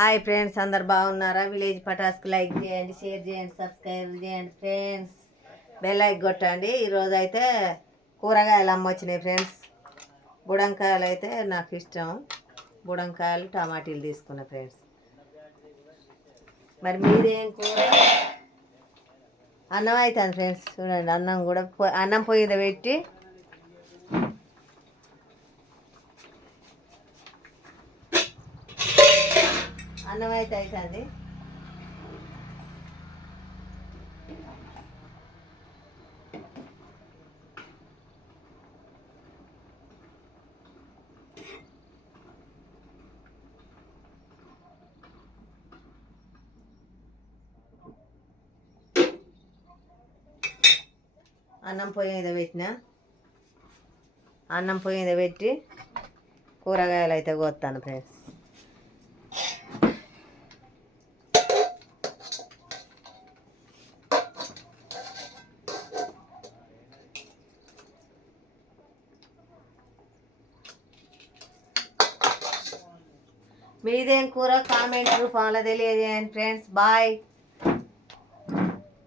Hi friends అందరు బాగున్నారా? Village పటాస్కి లైక్ చేయండి షేర్ చేయండి సబ్స్క్రైబ్ చేయండి ఫ్రెండ్స్. బెల్లైక్ కొట్టండి. ఈరోజు అయితే కూరగాయలు అమ్మొచ్చినాయి ఫ్రెండ్స్. బుడంకాయలు అయితే నాకు ఇష్టం. బుడంకాయలు టమాటీలు తీసుకున్నా ఫ్రెండ్స్. మరి మీరేం కూర? అన్నం అవుతుంది ఫ్రెండ్స్. చూడండి అన్నం కూడా అన్నం పొయ్యిద పెట్టి అన్నం అయితే అవుతుంది అన్నం పొయ్యి మీద పెట్టిన. అన్నం పొయ్యి మీద పెట్టి కూరగాయలు అయితే కోస్తాను ఫ్రెండ్స్. మీదేం కూర కామెంట్ రూపంలో తెలియజేయండి ఫ్రెండ్స్. బాయ్.